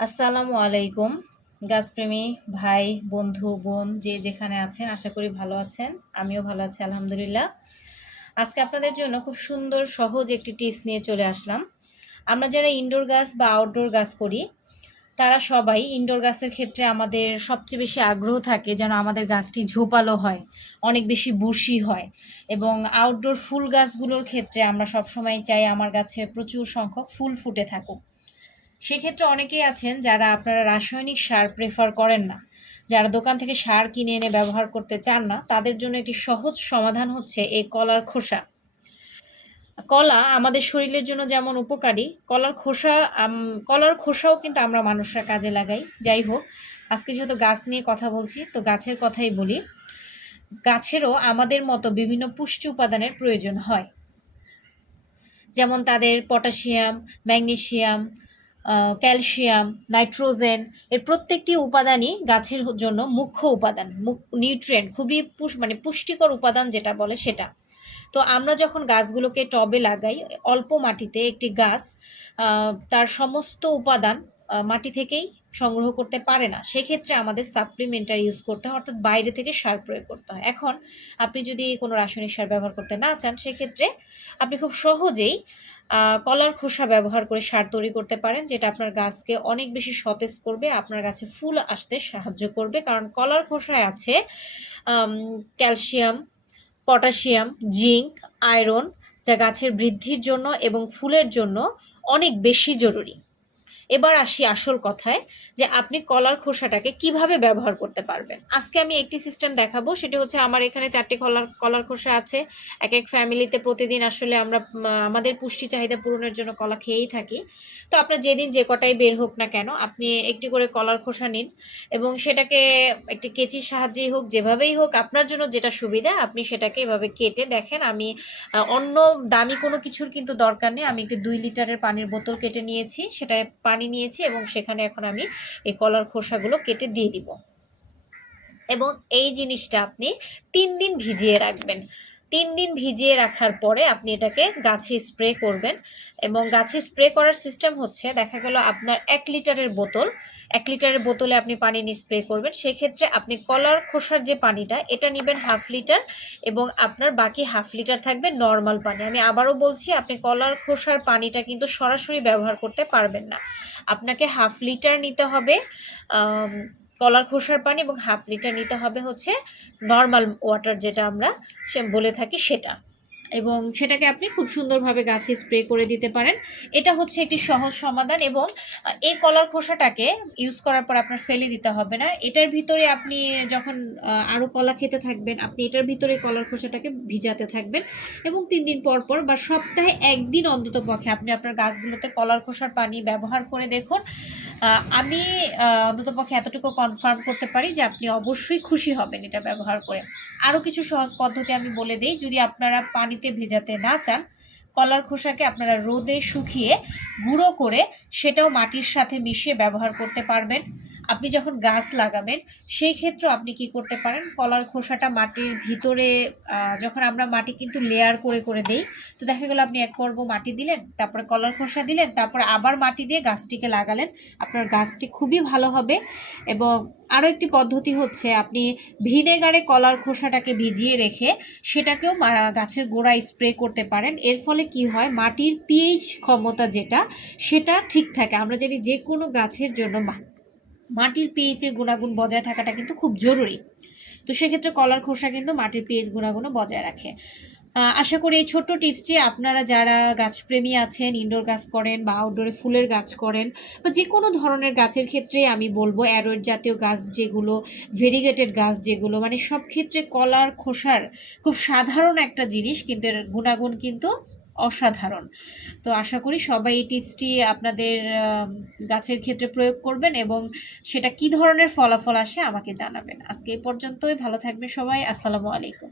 আসসালামু আলাইকুম, গাছপ্রেমী ভাই, বন্ধু, বোন, যে যেখানে আছেন, আশা করি ভালো আছেন। আমিও ভালো আছি, আলহামদুলিল্লাহ। আজকে আপনাদের জন্য খুব সুন্দর, সহজ একটি টিপস নিয়ে চলে আসলাম। আমরা যারা ইনডোর গাছ বা আউটডোর গাছ করি, তারা সবাই ইনডোর গাছের ক্ষেত্রে আমাদের সবচেয়ে বেশি আগ্রহ থাকে যেন আমাদের গাছটি ঝোপালো হয়, অনেক বেশি বুশি হয়। এবং আউটডোর ফুল গাছগুলোর ক্ষেত্রে আমরা সবসময় চাই আমার গাছে প্রচুর সংখ্যক ফুল ফুটে থাকুক। সেক্ষেত্রে অনেকেই আছেন যারা আপনারা রাসায়নিক সার প্রেফার করেন না। যারা দোকান থেকে সার কিনে এনে ব্যবহার করতে চান না, তাদের জন্য একটি সহজ সমাধান হচ্ছে এই কলার খোসা। কলা আমাদের শরীরের জন্য যেমন উপকারী, কলার খোসা কলার খোসাও কিন্তু আমরা মানুষরা কাজে লাগাই। যাই হোক, আজকে যেহেতু গাছ নিয়ে কথা বলছি, তো গাছের কথাই বলি। গাছেরও আমাদের মতো বিভিন্ন পুষ্টি উপাদানের প্রয়োজন হয়। যেমন তাদের পটাশিয়াম, ম্যাগনেশিয়াম ক্যালসিয়াম, নাইট্রোজেন এর প্রত্যেকটি উপাদানই গাছের জন্য মুখ্য উপাদান নিউট্রিয়েন্ট, খুবই মানে পুষ্টিকর উপাদান যেটা বলে সেটা। তো আমরা যখন গাছগুলোকে টবে লাগাই, অল্প মাটিতে একটি গাছ তার সমস্ত উপাদান মাটি থেকেই সংগ্রহ করতে পারে না। সেক্ষেত্রে আমাদের সাপ্লিমেন্টার ইউজ করতে হয়, অর্থাৎ বাইরে থেকে সার প্রয়োগ করতে হয়। এখন আপনি যদি কোনো রাসায়নিক সার ব্যবহার করতে না চান, সেক্ষেত্রে আপনি খুব সহজেই কলার খোসা ব্যবহার করে সার তৈরি করতে পারেন, যেটা আপনার গাছকে অনেক বেশি সতেজ করবে, আপনার গাছে ফুল আসতে সাহায্য করবে। কারণ কলার খোসায় আছে ক্যালসিয়াম, পটাশিয়াম, জিঙ্ক, আয়রন, যা গাছের বৃদ্ধির জন্য এবং ফুলের জন্য অনেক বেশি জরুরি। এবার আসি আসল কথায়, যে আপনি কলার খোসাটাকে কীভাবে ব্যবহার করতে পারবেন। আজকে আমি একটি সিস্টেম দেখাবো, সেটা হচ্ছে আমার এখানে চারটি কলার কলার খোসা আছে। এক এক ফ্যামিলিতে প্রতিদিন আসলে আমরা আমাদের পুষ্টি চাহিদা পূরণের জন্য কলা খেয়েই থাকি। তো আপনার যেদিন যে কটাই বের হোক না কেন, আপনি একটি করে কলার খোসা নিন এবং সেটাকে একটি কেচির সাহায্যেই হোক, যেভাবেই হোক, আপনার জন্য যেটা সুবিধা, আপনি সেটাকে এভাবে কেটে দেখেন। আমি অন্য দামি কোনো কিছুর কিন্তু দরকার নেই। আমি একটি দুই লিটারের পানির বোতল কেটে নিয়েছি সেটা পানি পানি নিয়েছি এবং সেখানে এখন আমি এই কলার খোসাগুলো কেটে দিয়ে দিব। এবং এই জিনিসটা আপনি তিন দিন ভিজিয়ে রাখবেন। তিন দিন ভিজিয়ে রাখার পরে আপনি এটাকে গাছে স্প্রে করবেন এবং গাছে স্প্রে করার সিস্টেম হচ্ছে, দেখা গেল আপনার এক লিটারের বোতল, এক লিটারের বোতলে আপনি পানি নিয়ে স্প্রে করবেন, সেক্ষেত্রে আপনি কলার খোসার যে পানিটা, এটা নেবেন হাফ লিটার এবং আপনার বাকি হাফ লিটার থাকবে নর্মাল পানি। আমি আবারও বলছি, আপনি কলার খোসার পানিটা কিন্তু সরাসরি ব্যবহার করতে পারবেন না। আপনাকে হাফ লিটার নিতে হবে কলার খোসার পানি এবং হাফ লিটার নিতে হবে হচ্ছে নর্মাল ওয়াটার যেটা আমরা বলে থাকি সেটা। এবং সেটাকে আপনি খুব সুন্দরভাবে গাছে স্প্রে করে দিতে পারেন। এটা হচ্ছে একটি সহজ সমাধান এবং এই কলার খোসাটাকে ইউজ করার পর আপনার ফেলে দিতে হবে না। এটার ভিতরে আপনি যখন আরও কলা খেতে থাকবেন, আপনি এটার ভিতরে কলার খোসাটাকে ভিজাতে থাকবেন এবং তিন দিন পর পর বা সপ্তাহে একদিন অন্তত পক্ষে আপনি আপনার গাছগুলোতে কলার খোসার পানি ব্যবহার করে দেখুন। আমি অন্ততপক্ষে এতটুকু কনফার্ম করতে পারি যে আপনি অবশ্যই খুশি হবেন এটা ব্যবহার করে। আরও কিছু সহজ পদ্ধতি আমি বলে দিই, যদি আপনারা পানিতে ভেজাতে না চান, কলার খোসাকে আপনারা রোদে শুকিয়ে গুঁড়ো করে সেটাও মাটির সাথে মিশিয়ে ব্যবহার করতে পারবেন। আপনি যখন গাছ লাগাবেন, সেই ক্ষেত্রে আপনি কি করতে পারেন? কলার খোসাটা মাটির ভিতরে যখন আমরা মাটি কিন্তু লেয়ার করে করে দেই, তো দেখা গেলো আপনি এক পর্ব মাটি দিলেন, তারপরে কলার খোসা দিলেন, তারপর আবার মাটি দিয়ে গাছটিকে লাগালেন। আপনার গাছটি খুবই ভালো হবে এবং আরও একটি পদ্ধতি হচ্ছে, আপনি ভিনেগারে কলার খোসাটাকে ভিজিয়ে রেখে সেটাকেও গাছের গোড়ায় স্প্রে করতে পারেন। এর ফলে কি হয়? মাটির পিএইচ ক্ষমতা যেটা, সেটা ঠিক থাকে। আমরা জানি যে কোনো গাছের জন্য মাটির পিএইচের গুণাগুণ বজায় থাকাটা কিন্তু খুব জরুরি। তো সেক্ষেত্রে কলার খোসা কিন্তু মাটির পিএইচ গুণাগুণও বজায় রাখে। আশা করি এই ছোট্ট টিপসটি আপনারা যারা গাছপ্রেমী আছেন ইনডোর গাছ করেন বা আউটডোরে ফুলের গাছ করেন বা যে কোনো ধরনের গাছের ক্ষেত্রে আমি বলব অ্যারোয়েড জাতীয় গাছ যেগুলো ভেরিগেটেড গাছ যেগুলো মানে সব ক্ষেত্রে কলার খোসার খুব সাধারণ একটা জিনিস, কিন্তু এর গুণাগুণ কিন্তু অসাধারণ। তো আশা করি সবাই এই টিপসটি আপনাদের গাছের ক্ষেত্রে প্রয়োগ করবেন এবং সেটা কি ধরনের ফলাফল আসে আমাকে জানাবেন। আজকে এই পর্যন্তই, ভালো থাকবে সবাই, আসসালামু আলাইকুম।